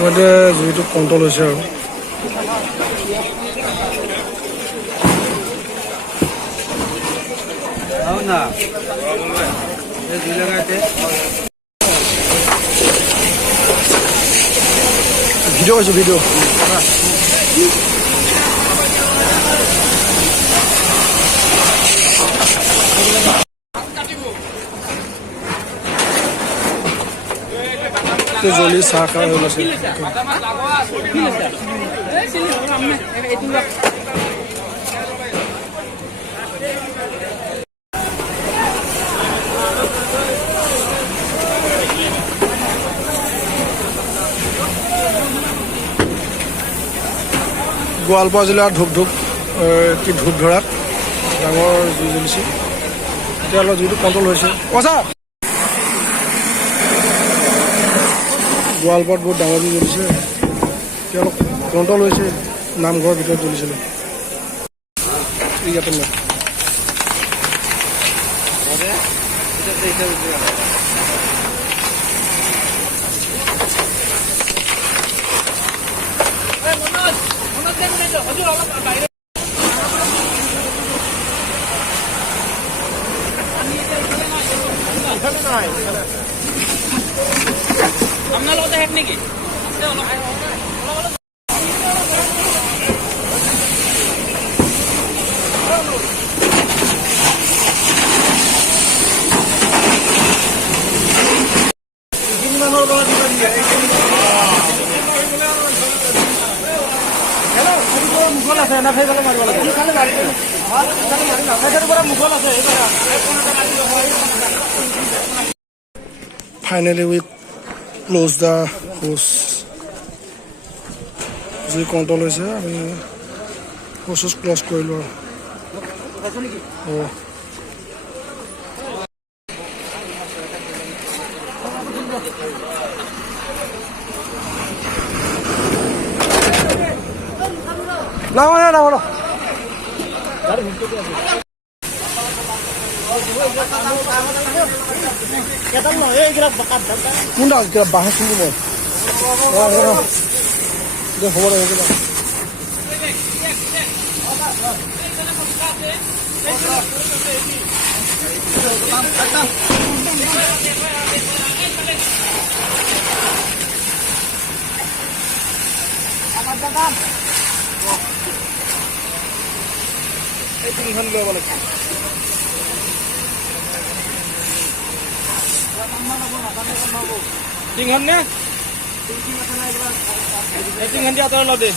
ইতিমধ্যে জুইটো কণ্ট্ৰল হৈছে আৰু ভিডিঅ' কৈছোঁ ভিডিঅ' জ্বলি চাহ খাই হৈ গৈছে গোৱালপাৰা জিলাৰ কি ধূপধৰাত ডাঙৰ জুই জ্বলিছে এতিয়া অলপ জুইটো কণ্ট্ৰল হৈছে গোৱালপাৰাত বহুত ডাঙৰ জুই জ্বলিছে এতিয়া অলপ কণ্ট্ৰল হৈছে নামঘৰৰ ভিতৰত জ্বলিছিলে ইয়াতে নাই আপনাৰ লগত হেক নেকি মুঘল আছে না সেইফালে মাৰিব লাগে মুঘল আছে Finally, we close the hose. জুই কণ্ট্ৰল হৈছে আমি হচ ক্লজ কৰিলোঁ কোনটা বাঁহে চিনি মই হ'ব এই তিনিখন লৈ লাগিব তিনিখন নে তিনিখন দিয়া তই লওঁ দে